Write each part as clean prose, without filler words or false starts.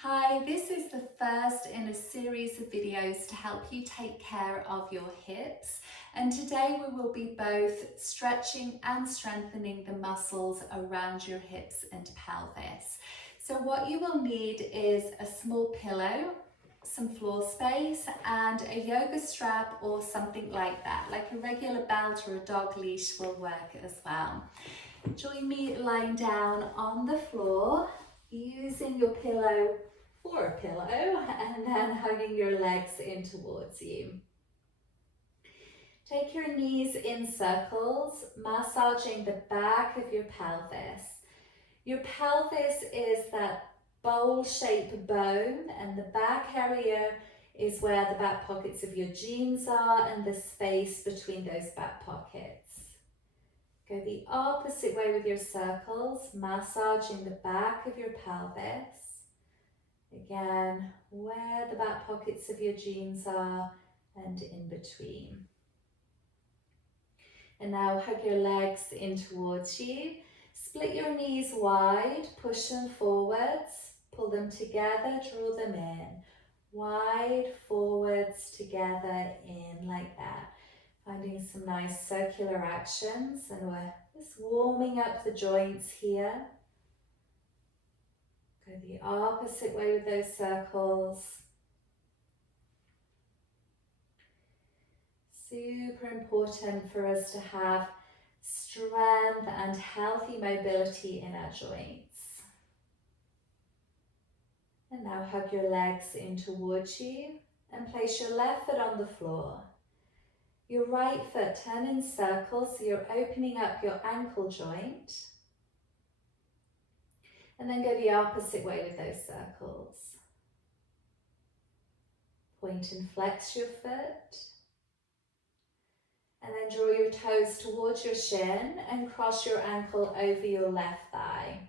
Hi, this is the first in a series of videos to help you take care of your hips. And today we will be both stretching and strengthening the muscles around your hips and pelvis. So what you will need is a small pillow, some floor space, and a yoga strap or something like that, like a regular belt or a dog leash will work as well. Join me lying down on the floor, using your pillow for a pillow, and then hugging your legs in towards you. Take your knees in circles, massaging the back of your pelvis. Your pelvis is that bowl-shaped bone, and the back area is where the back pockets of your jeans are and the space between those back pockets. Go the opposite way with your circles, massaging the back of your pelvis. Again, where the back pockets of your jeans are and in between. And now hug your legs in towards you. Split your knees wide, push them forwards, pull them together, draw them in. Wide, forwards, together, in, like that. Finding some nice circular actions, and we're just warming up the joints here. Go the opposite way with those circles. Super important for us to have strength and healthy mobility in our joints. And now hug your legs in towards you and place your left foot on the floor. Your right foot turn in circles, so you're opening up your ankle joint. And then go the opposite way with those circles. Point and flex your foot. And then draw your toes towards your shin and cross your ankle over your left thigh.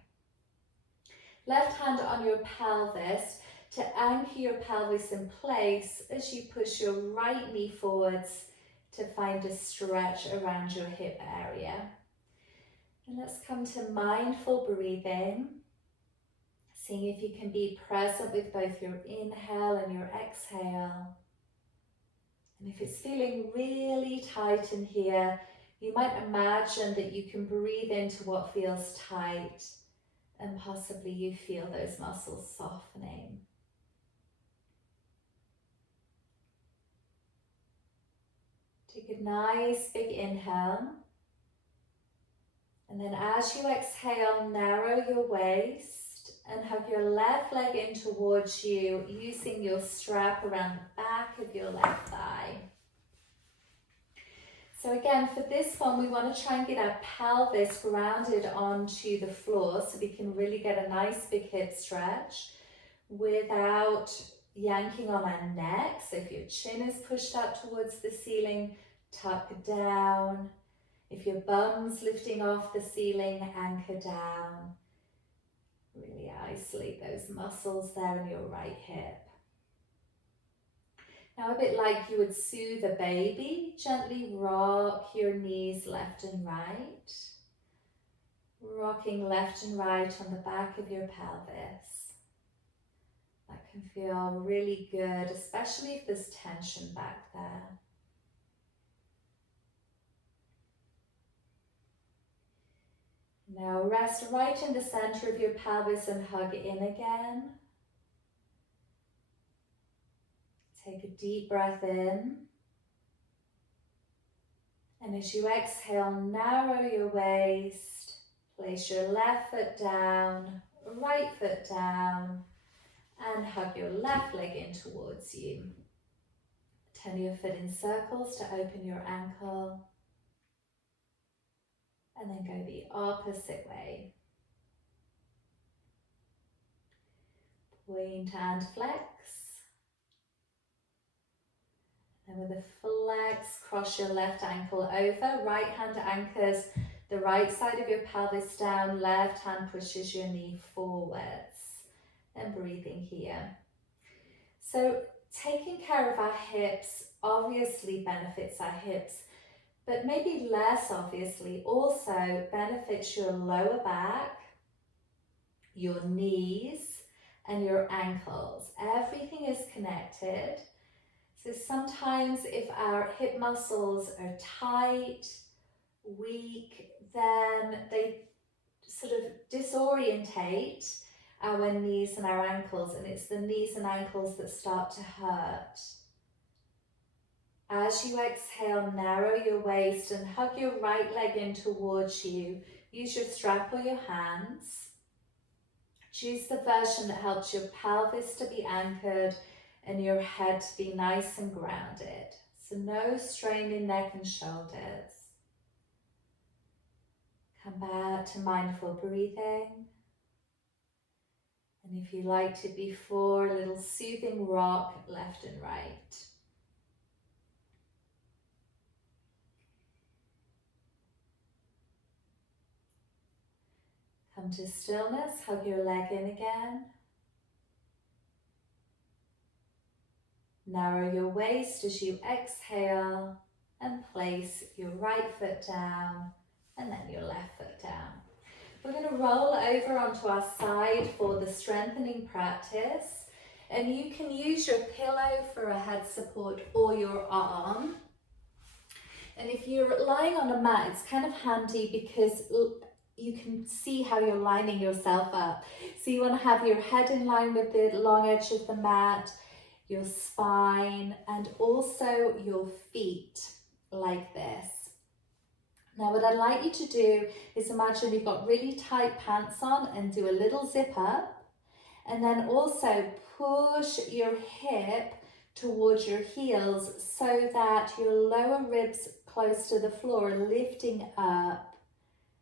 Left hand on your pelvis to anchor your pelvis in place as you push your right knee forwards to find a stretch around your hip area. And let's come to mindful breathing, seeing if you can be present with both your inhale and your exhale. And if it's feeling really tight in here, you might imagine that you can breathe into what feels tight, and possibly you feel those muscles softening. Take a nice big inhale. And then as you exhale, narrow your waist and hug your left leg in towards you, using your strap around the back of your left thigh. So again, for this one, we want to try and get our pelvis grounded onto the floor so we can really get a nice big hip stretch without yanking on our neck. So if your chin is pushed up towards the ceiling, tuck down. If your bum's lifting off the ceiling, anchor down. Really isolate those muscles there in your right hip. Now, a bit like you would soothe a baby, gently rock your knees left and right. Rocking left and right on the back of your pelvis. That can feel really good, especially if there's tension back there. Now rest right in the center of your pelvis and hug in again. Take a deep breath in. And as you exhale, narrow your waist. Place your left foot down, right foot down, and hug your left leg in towards you. Turn your foot in circles to open your ankle. And then go the opposite way. Point and flex. And with a flex, cross your left ankle over. Right hand anchors the right side of your pelvis down. Left hand pushes your knee forwards. And breathing here. So taking care of our hips obviously benefits our hips, but maybe less obviously also benefits your lower back, your knees, and your ankles. Everything is connected. So sometimes if our hip muscles are tight, weak, then they sort of disorientate our knees and our ankles, and it's the knees and ankles that start to hurt. As you exhale, narrow your waist and hug your right leg in towards you. Use your strap or your hands. Choose the version that helps your pelvis to be anchored and your head to be nice and grounded. So no strain in neck and shoulders. Come back to mindful breathing. And if you like to, before, a little soothing rock left and right. Come to stillness, hug your leg in again. Narrow your waist as you exhale and place your right foot down and then your left foot down. We're going to roll over onto our side for the strengthening practice, and you can use your pillow for a head support or your arm. And if you're lying on a mat, it's kind of handy because you can see how you're lining yourself up. So you want to have your head in line with the long edge of the mat, your spine, and also your feet like this. Now what I'd like you to do is imagine you've got really tight pants on and do a little zip up, and then also push your hip towards your heels so that your lower ribs close to the floor are lifting up,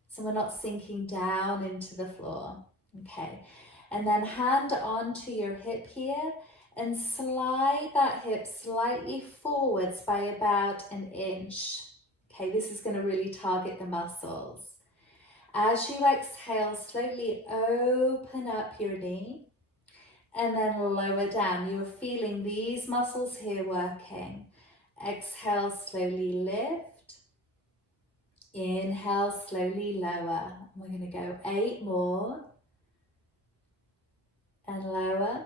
so we're not sinking down into the floor. Okay, and then hand onto your hip here and slide that hip slightly forwards by about an inch. Okay, this is going to really target the muscles. As you exhale, slowly open up your knee and then lower down. You're feeling these muscles here working. Exhale, slowly lift. Inhale, slowly lower. We're going to go 8 more. And lower.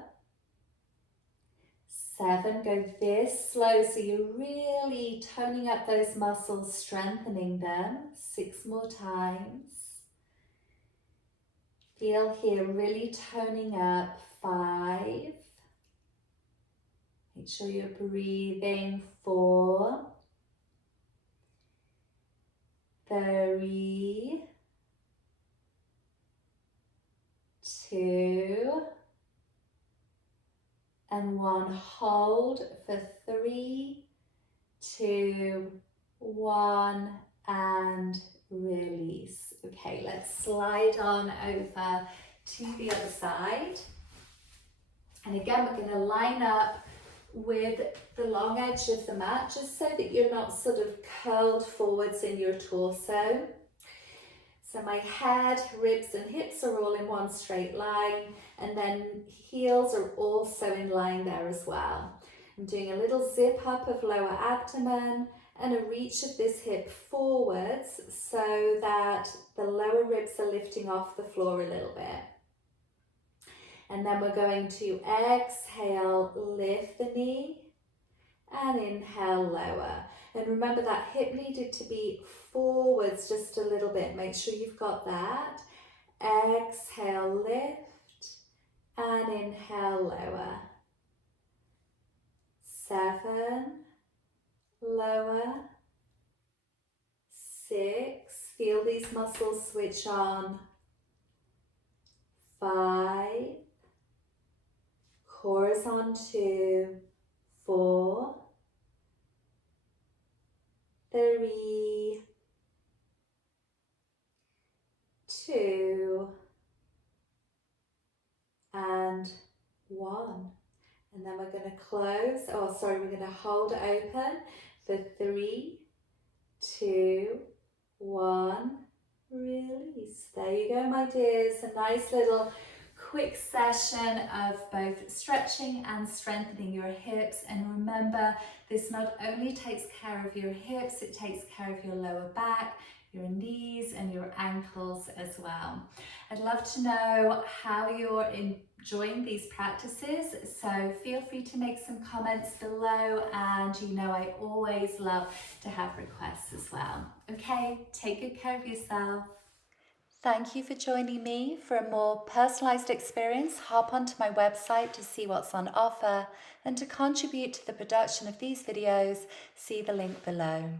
7, go this slow, so you're really toning up those muscles, strengthening them. 6 more times. Feel here, really toning up. 5. Make sure you're breathing. 4. 3. 2. And 1, hold for 3, 2, 1, and release. Okay, let's slide on over to the other side. And again, we're going to line up with the long edge of the mat, just so that you're not sort of curled forwards in your torso. So my head, ribs and hips are all in one straight line, and then heels are also in line there as well. I'm doing a little zip up of lower abdomen and a reach of this hip forwards so that the lower ribs are lifting off the floor a little bit. And then we're going to exhale, lift the knee, and inhale, lower. And remember that hip needed to be forwards just a little bit. Make sure you've got that. Exhale, lift, and inhale, lower. 7, lower. 6, feel these muscles switch on. 5, core is on 2, 4, 3, 2, and 1. And then we're going to close, we're going to hold open for 3, 2, 1, release. There you go, my dears. A nice little quick session of both stretching and strengthening your hips. And remember, this not only takes care of your hips, it takes care of your lower back, your knees and your ankles as well. I'd love to know how you're enjoying these practices, so feel free to make some comments below, and you know I always love to have requests as well. Okay, take good care of yourself. Thank you for joining me. For a more personalised experience, hop onto my website to see what's on offer, and to contribute to the production of these videos, see the link below.